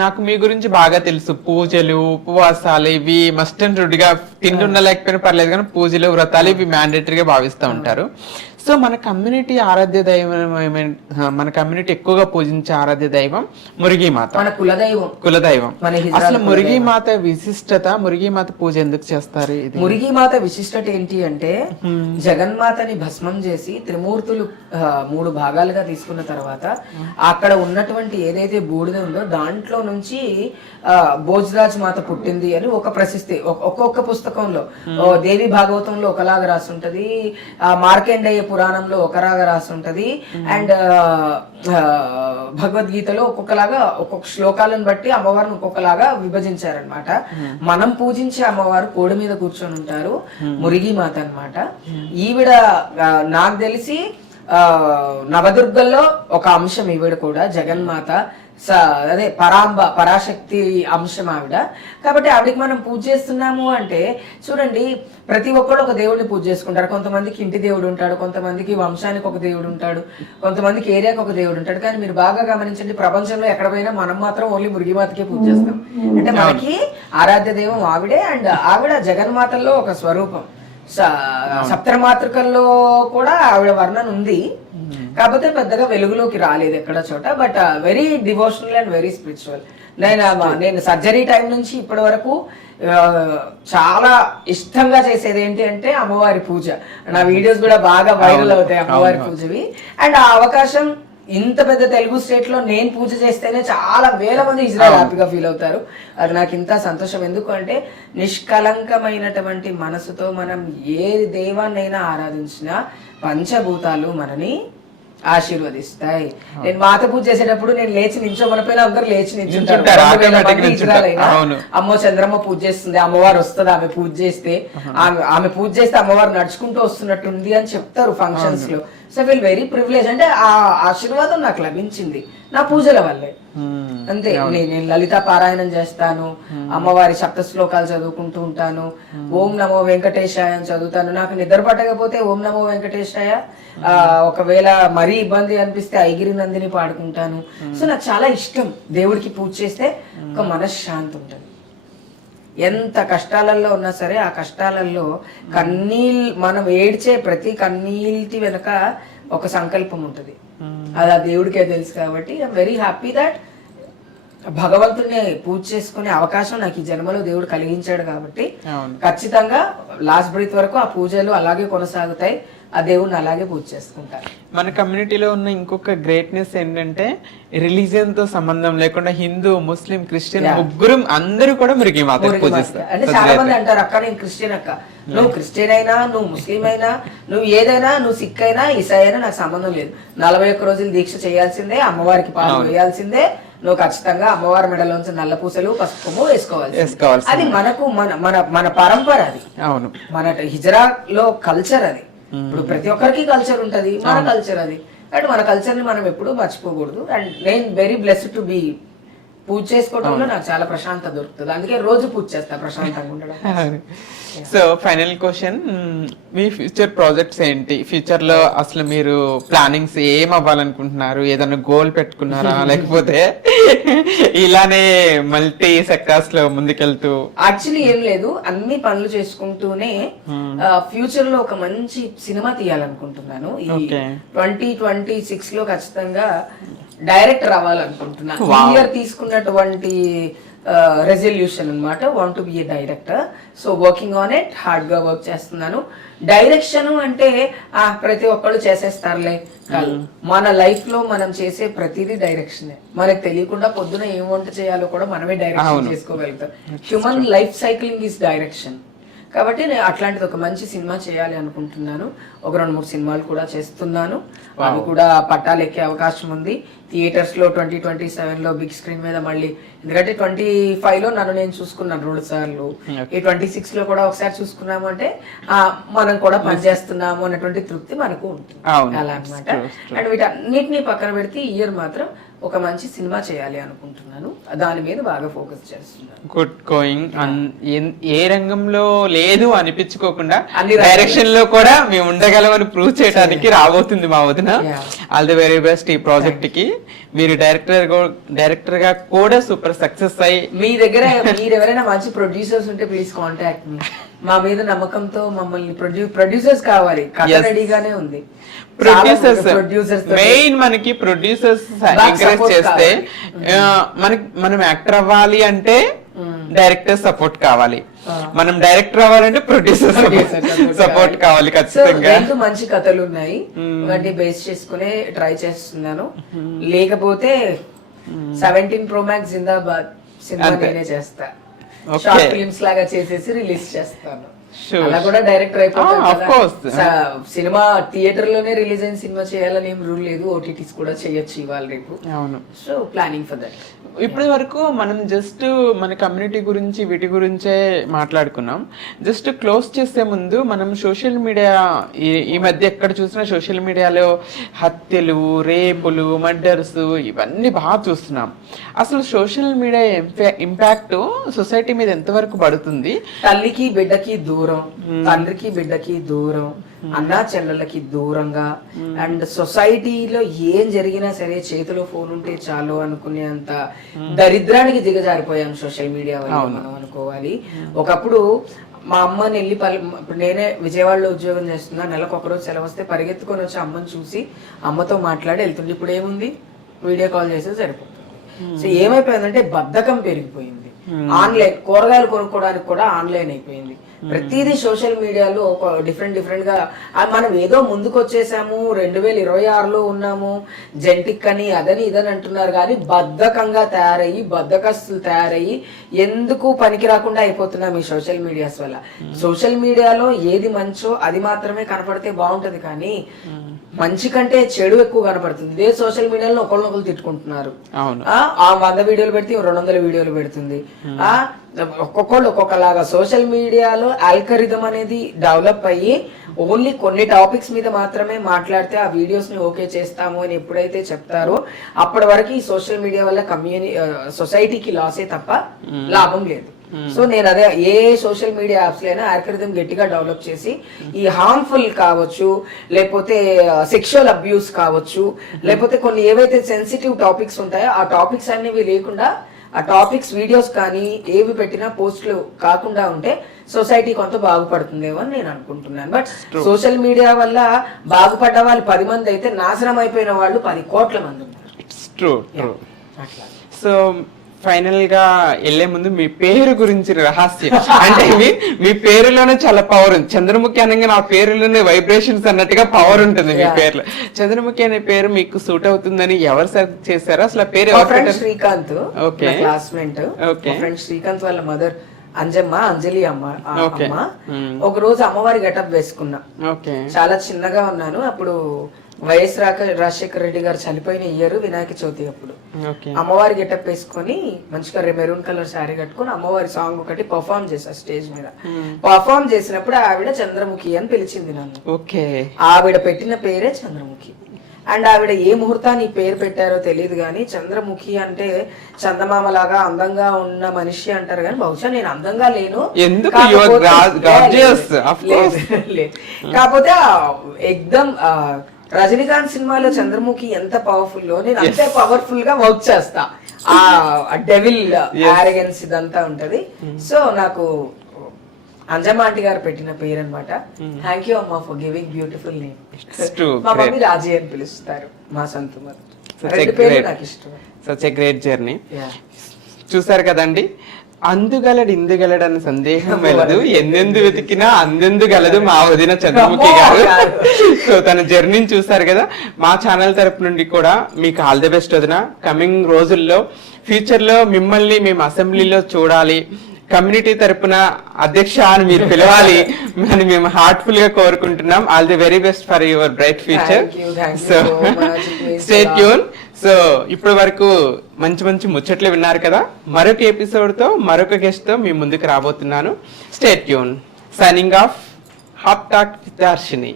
నాకు మీ గురించి బాగా తెలుసు. పూజలు, ఉపవాసాలు ఇవి మస్ట్ అండ్ రుడ్గా తిండున్న లేకపోయినా పర్లేదు, కానీ పూజలు, వ్రతాలు ఇవి మ్యాండేటరీగా భావిస్తూ ఉంటారు. సో మన కమ్యూనిటీ ఆరాధ్య దైవం, మన కమ్యూనిటీ ఎక్కువగా పూజించే ఆరాధ్య దైవం మురిగీమాత, మన కులదైవం. అసలు మురిగీమాత విశిష్టత, మురిగీమాత పూజ ఎందుకు చేస్తారు? మురిగీమాత విశిష్టత ఏంటి అంటే, జగన్మాతని భస్మం చేసి త్రిమూర్తులు 3 భాగాలుగా తీసుకున్న తర్వాత అక్కడ ఉన్నటువంటి ఏదైతే బూడిద ఉందో దాంట్లో నుంచి భోజరాజ్ మాత పుట్టింది అని ఒక ప్రసిద్ధి. ఒక్కొక్క పుస్తకంలో దేవి భాగవతంలో ఒకలాగా రాసి ఉంటది, మార్కండేయ పురాణంలో ఒకలాగా రాసి ఉంటది, అండ్ భగవద్గీతలో ఒక్కొక్క శ్లోకాలను బట్టి అమ్మవారిని ఒక్కొక్కలాగా విభజించారనమాట. మనం పూజించే అమ్మవారు కోడి మీద కూర్చొని ఉంటారు, మురిగీమాత అన్నమాట. ఈవిడ నాకు తెలిసి నవదుర్గల్లో ఒక అంశం ఈవిడ కూడా, జగన్మాత అదే పరాశక్తి అంశం ఆవిడ. కాబట్టి ఆవిడకి మనం పూజ చేస్తున్నాము అంటే చూడండి, ప్రతి ఒక్కరు ఒక దేవుడిని పూజ చేసుకుంటారు. కొంతమందికి ఇంటి దేవుడు ఉంటాడు, కొంతమందికి వంశానికి ఒక దేవుడు ఉంటాడు, కొంతమందికి ఏరియాకి ఒక దేవుడు ఉంటాడు. కానీ మీరు బాగా గమనించండి, ప్రపంచంలో ఎక్కడ పోయినా మనం మాత్రం ఓన్లీ మురిగిమాతకే పూజ చేస్తాం. అంటే మనకి ఆరాధ్య దైవం ఆవిడే, అండ్ ఆవిడ జగన్మాతల్లో ఒక స్వరూపం. సప్తమాతృకల్లో కూడా ఆవిడ వర్ణన ఉంది, కాకపోతే పెద్దగా వెలుగులోకి రాలేదు ఎక్కడ చోట. But very devotional and very spiritual. నేను సర్జరీ టైం నుంచి ఇప్పటి వరకు చాలా ఇష్టంగా చేసేది ఏంటి అంటే అమ్మవారి పూజ. నా వీడియోస్ కూడా బాగా వైరల్ అవుతాయి అమ్మవారి పూజవి. అండ్ ఆ అవకాశం ఇంత పెద్ద తెలుగు స్టేట్ లో నేను పూజ చేస్తేనే చాలా వేల మంది ఇజ్రాయల్ హ్యాపీగా ఫీల్ అవుతారు. అది నాకు ఇంత సంతోషం. ఎందుకు అంటే నిష్కలంకమైనటువంటి మనసుతో మనం ఏ దైవాన్నైనా ఆరాధించినా పంచభూతాలు మనని ఆశీర్వదిస్తాయి. నేను మాత పూజ చేసేటప్పుడు నేను లేచి నించోమనిపోయినా అందరు లేచి నించుంటారు. అమ్మో చంద్రమ్మ పూజ చేస్తుంది, అమ్మవారు వస్తుంది, ఆమె పూజ చేస్తే అమ్మవారు నడుచుకుంటూ వస్తున్నట్టుంది అని చెప్తారు ఫంక్షన్స్ లో. So we'll very privilege. అంటే ఆ ఆశీర్వాదం నాకు లభించింది నా పూజల వల్లే. అంతే. నేను లలిత పారాయణం చేస్తాను, అమ్మవారి సప్త శ్లోకాలు చదువుకుంటూ ఉంటాను, ఓం నమో వెంకటేశాయ అని చదువుతాను. నాకు నిద్ర పట్టకపోతే ఓం నమో వెంకటేశాయ, ఒకవేళ మరీ ఇబ్బంది అనిపిస్తే ఐగిరి నందిని పాడుకుంటాను. సో నాకు చాలా ఇష్టం. దేవుడికి పూజ చేస్తే ఒక మనశ్శాంతి ఉంటుంది. ఎంత కష్టాలలో ఉన్నా సరే ఆ కష్టాలలో మనం ఏడ్చే ప్రతి కన్నీటి వెనక ఒక సంకల్పం ఉంటుంది. అది ఆ దేవుడికే తెలుసు. కాబట్టి ఐఎమ్ వెరీ హ్యాపీ దట్ భగవంతుని పూజ చేసుకునే అవకాశం నాకు ఈ జన్మలో దేవుడు కలిగించాడు. కాబట్టి ఖచ్చితంగా లాస్ట్ బ్రీత్ వరకు ఆ పూజలు అలాగే కొనసాగుతాయి. ఆ దేవుడిని అలాగే పూజ చేసుకుంటారు. మన కమ్యూనిటీలో ఉన్న ఇంకొక గ్రేట్నెస్ ఏంటంటే రిలీజియన్ తో సంబంధం లేకుండా హిందూ, ముస్లిం, క్రిస్టియన్ ముగ్గురు అందరూ కూడా మురిగీమాత పూజిస్తారు. అంటే చాలా మంది అంటారు, అక్క నేను క్రిస్టియన్ అక్క. నువ్వు క్రిస్టియన్ అయినా, నువ్వు ముస్లిం అయినా, నువ్వు ఏదైనా, నువ్వు సిక్ అయినా, ఇసాయి అయినా నాకు సంబంధం లేదు. 41 రోజులు దీక్ష చేయాల్సిందే, అమ్మవారికి పాలు వేయాల్సిందే, నువ్వు ఖచ్చితంగా అమ్మవారి మెడలోంచి నల్ల పూసలు పసుపు వేసుకోవాలి. అది మనకు మన పరంపర. అది అవును, మన హిజరా లో కల్చర్. అది ఇప్పుడు ప్రతి ఒక్కరికి కల్చర్ ఉంటది, మన కల్చర్ అది. అంటే మన కల్చర్ ని మనం ఎప్పుడూ మర్చిపోకూడదు. అండ్ నేను వెరీ బ్లెస్డ్ టు బీ పూజ చేసుకోవడంలో నాకు చాలా ప్రశాంతత దొరుకుతుంది. అందుకే రోజు పూజ చేస్తా ప్రశాంతంగా ఉండడం. సో ఫైనల్ క్వశ్చన్, మీ ఫ్యూచర్ ప్రాజెక్ట్స్ ఏంటి? ఫ్యూచర్ లో అసలు మీరు ప్లానింగ్స్ ఏం అవ్వాలనుకుంటున్నారు? ఏదైనా గోల్ పెట్టుకున్నారా, లేకపోతే ఇలానే మల్టీ సెక్టార్స్ లో ముందుకెళ్తూ? యాక్చువల్లీ ఏం లేదు, అన్ని పనులు చేసుకుంటూనే ఫ్యూచర్ లో ఒక మంచి సినిమా తీయాలనుకుంటున్నాను. ఈ 2026 లో ఖచ్చితంగా డైరెక్టర్ అవ్వాలనుకుంటున్నా. ఈ ఇయర్ తీసుకున్నటువంటి రెజల్యూషన్ అన్నమాట, want to be A director. So working on it, hard గా వర్క్ చేస్తున్నాను. డైరెక్షన్ అంటే ప్రతి ఒక్కళ్ళు చేసేస్తారులే, మన లైఫ్ లో మనం చేసే ప్రతిదీ డైరెక్షనే. మనకు తెలియకుండా పొద్దున ఏం వంట చేయాలో కూడా మనమే డైరెక్షన్ చేసుకోగలుగుతాం. Human life cycling is direction. కాబట్టి నేను అట్లాంటిది ఒక మంచి సినిమా చేయాలి అనుకుంటున్నాను. ఒక 2-3 సినిమాలు కూడా చేస్తున్నాను. అవి కూడా పట్టాలు ఎక్కే అవకాశం ఉంది. థియేటర్స్ లో 2027 లో బిగ్ స్క్రీన్ మీద మళ్ళీ, ఎందుకంటే 25 లో నన్ను నేను చూసుకున్నాను 2 సార్లు, ఈ 26 లో కూడా ఒకసారి చూసుకున్నాము అంటే మనం కూడా పనిచేస్తున్నాము అన్నటువంటి తృప్తి మనకు ఉంటుంది. అలా అనమాట. అండ్ వీటన్నిటిని పక్కన పెడితే ఈ ఇయర్ మాత్రం ఒక మంచి సినిమా చేయాలి అనుకుంటున్నాను. దాని మీద బాగా ఫోకస్ చేస్తున్నాను. Good going. ఏ రంగంలో లేదు అనిపించుకోకుండా డైరెక్షన్ లో కూడా మేము ఉండగా చేయగలమని ప్రూవ్ చేయడానికి రాబోతుంది మా వదిన. ఆల్ ది వెరీ బెస్ట్ ఈ ప్రాజెక్ట్ కి. మీరు డైరెక్టర్ గా కూడా సూపర్ సక్సెస్ అయ్యి మీ దగ్గర మీరు ఎవరైనా మంచి ప్రొడ్యూసర్స్ ఉంటే ప్లీజ్ కాంటాక్ట్ మీ. మా మీద నమ్మకంతో మమ్మల్ని ప్రొడ్యూసర్స్ కావాలి, కథ రెడీగానే ఉంది. ప్రొడ్యూసర్స్ మెయిన్ మనకి ప్రొడ్యూసర్స్ ఎంకరేజ్ చేస్తే మనం యాక్టర్ అవ్వాలి అంటే డైరెక్టర్ సపోర్ట్ కావాలి, మనం డైరెక్టర్ అవ్వాలంటే ప్రొడ్యూసర్ సపోర్ట్ కావాలి ఖచ్చితంగా. మంచి కథలు ఉన్నాయి, వాటిని బేస్ చేసుకునే ట్రై చేస్తున్నాను. లేకపోతే 17 Pro Max జిందాబాద్ సినిమా నేనే చేస్తా, షార్ట్ ఫిల్మ్స్ లాగా చేసేసి రిలీజ్ చేస్తాను. అలా కూడా డైరెక్టర్ అయిపోతాను. సినిమా థియేటర్ లోనే రిలీజ్ అయిన సినిమా చేయాలని ఏం రూల్ లేదు, ఓటీటీస్ కూడా చేయొచ్చు ఇవాళ రేపు. అవును, సో ప్లానింగ్ ఫర్ దట్. ఇప్పటి వరకు మనం జస్ట్ మన కమ్యూనిటీ గురించి వీటి గురించే మాట్లాడుకున్నాం. జస్ట్ క్లోజ్ చేసే ముందు మనం సోషల్ మీడియా ఈ మధ్య ఎక్కడ చూసినా సోషల్ మీడియాలో హత్యలు, రేపులు, మర్డర్స్ ఇవన్నీ బాగా చూస్తున్నాం. అసలు సోషల్ మీడియా ఇంపాక్ట్ సొసైటీ మీద ఎంతవరకు పడుతుంది? తల్లికి బిడ్డకి దూరం, తండ్రికి బిడ్డకి దూరం, అన్నా చెల్లెళ్ళకి దూరంగా, అండ్ సొసైటీలో ఏం జరిగినా సరే చేతిలో ఫోన్ ఉంటే చాలు అనుకునేంత దరిద్రానికి దిగజారిపోయాం సోషల్ మీడియా వల్ల మనం అనుకోవాలి. ఒకప్పుడు మా అమ్మని వెళ్ళి ఇప్పుడు నేనే విజయవాడలో ఉద్యోగం చేస్తున్నా, నెలకు ఒకరోజు సెలవు వస్తే పరిగెత్తుకొని వచ్చి అమ్మని చూసి అమ్మతో మాట్లాడి వెళ్తుండే. ఇప్పుడు ఏముంది, వీడియో కాల్ చేస్తే సరిపోతుంది. సో ఏమైపోయిందంటే బద్ధకం పెరిగిపోయింది. ఆన్లైన్ కూరగాయలు కొనుక్కోవడానికి కూడా ఆన్లైన్ అయిపోయింది. ప్రతిదీ సోషల్ మీడియాలో ఒక డిఫరెంట్ గా మనం ఏదో ముందుకు వచ్చేసాము, 2026లో ఉన్నాము, జెంటిక్ అని అదని ఇదని అంటున్నారు, కానీ బద్ధకంగా తయారయ్యి బద్ధకస్తులు తయారయ్యి ఎందుకు పనికి రాకుండా అయిపోతున్నాం ఈ సోషల్ మీడియాస్ వల్ల. సోషల్ మీడియాలో ఏది మంచో అది మాత్రమే కనపడితే బాగుంటది, కానీ మంచి కంటే చెడు ఎక్కువ కనపడుతుంది. ఇదే సోషల్ మీడియాలో ఒకళ్ళనొకరు తిట్టుకుంటున్నారు. ఆ 100 వీడియోలు పెడితే 200 వీడియోలు పెడుతుంది. ఒక్కొక్కళ్ళు ఒక్కొక్కలాగా సోషల్ మీడియాలో ఆల్గరిథం అనేది డెవలప్ అయ్యి ఓన్లీ కొన్ని టాపిక్స్ మీద మాత్రమే మాట్లాడితే ఆ వీడియోస్ ని ఓకే చేస్తాము అని ఎప్పుడైతే చెప్తారో అప్పటి వరకు ఈ సోషల్ మీడియా వల్ల సొసైటీకి లాసే తప్ప లాభం లేదు. సో నేను అదే ఏ సోషల్ మీడియా యాప్స్ లైనా ఆల్గరిథం గట్టిగా డెవలప్ చేసి ఈ హార్మ్ఫుల్ కావచ్చు, లేకపోతే సెక్షువల్ అబ్యూస్ కావచ్చు, లేకపోతే కొన్ని ఏవైతే సెన్సిటివ్ టాపిక్స్ ఉంటాయో ఆ టాపిక్స్ అనేవి లేకుండా, ఆ టాపిక్స్ వీడియోస్ కానీ ఏవి పెట్టినా పోస్టులు కాకుండా ఉంటే సొసైటీ కొంత బాగుపడుతుందేమో అని నేను అనుకుంటున్నాను. బట్ సోషల్ మీడియా వల్ల బాగుపడ్డ వాళ్ళు 10 మంది అయితే నాశనం అయిపోయిన వాళ్ళు 10 కోట్ల మంది ఉన్నారు. సో ఫైనల్ గా వెళ్లే ముందు మీ పేరు గురించి రహస్యం అంటే మీ పేరులోనే చాలా పవర్ ఉంది. చంద్రముఖి అనగా నా పేరులోనే వైబ్రేషన్స్ అన్నట్టుగా పవర్ ఉంటుంది మీ పేరులో. చంద్రముఖి అనే పేరు మీకు సూట్ అవుతుందని ఎవరు సెలెక్ట్ చేశారు? అసలు పేరు శ్రీకాంత్, క్లాస్మేట్. ఫ్రెండ్ శ్రీకాంత్ వాళ్ళ మదర్ అంజలి అమ్మ. ఒక రోజు అమ్మవారి గెటప్ వేసుకున్నా, చాలా చిన్నగా ఉన్నాను అప్పుడు. వైఎస్ రాజశేఖర రెడ్డి గారు చనిపోయిన ఇయర్ వినాయక చవితి అప్పుడు. అమ్మవారి గెటప్ వేసుకొని మంచిగా మెరూన్ కలర్ శారీ కట్టుకుని అమ్మవారి సాంగ్ ఒకటి పర్ఫార్మ్ చేశా స్టేజ్ మీద. పర్ఫార్మ్ చేసినప్పుడు ఆవిడ చంద్రముఖి అని పిలిచింది నన్ను. ఆవిడ పెట్టిన పేరే చంద్రముఖి. అండ్ ఆవిడ ఏ ముహూర్తాన్ని పేరు పెట్టారో తెలియదు, కానీ చంద్రముఖి అంటే చందమామలాగా అందంగా ఉన్న మనిషి అంటారు, కానీ బహుశా నేను అందంగా లేను. కాకపోతే ఎగ్దమ్ రజనీకాంత్ సినిమాలో చంద్రముఖి ఎంత పవర్ఫుల్ లో నేను అంతే పవర్ఫుల్ గా వర్క్ చేస్తా. ఆ డెవిల్ ఆరగెన్స్ ఇదంతా ఉంటది. సో నాకు అంజమ్మ ఆంటీ గారు పెట్టిన పేరు అనమాట. థ్యాంక్ యూ అమ్మా ఫర్ గివింగ్ బ్యూటిఫుల్ నేమ్. మా మమ్మీ రాజీ అని పిలుస్తారు, మా సొంత పేరు నాకు ఇష్టం. Such a great journey. చూసారు కదండి, అందుగలడు ఇందుగలడు అన్న సందేహం వెళ్ళదు, ఎందెందు వెతికినా అందెందు గలదు మా వదిన చంద్రముఖి గారు. సో తన జర్నీని చూసారు కదా. మా ఛానల్ తరపు నుండి కూడా మీకు ఆల్ ది బెస్ట్ వదిన. కమింగ్ రోజుల్లో ఫ్యూచర్ లో మిమ్మల్ని మేము అసెంబ్లీలో చూడాలి, కమ్యూనిటీ తరపున అధ్యక్ష అని మీరు పిలవాలి అని మేము హార్ట్ఫుల్ గా కోరుకుంటున్నాం. All the very best for your bright future. So stay tune. So ఇప్పటి వరకు మంచి మంచి ముచ్చట్లు విన్నారు కదా. మరొక ఎపిసోడ్ తో మరొక గెస్ట్ తో మీ ముందుకు రాబోతున్నాను. Stay tune. Signing off. Hot talk with Darshini.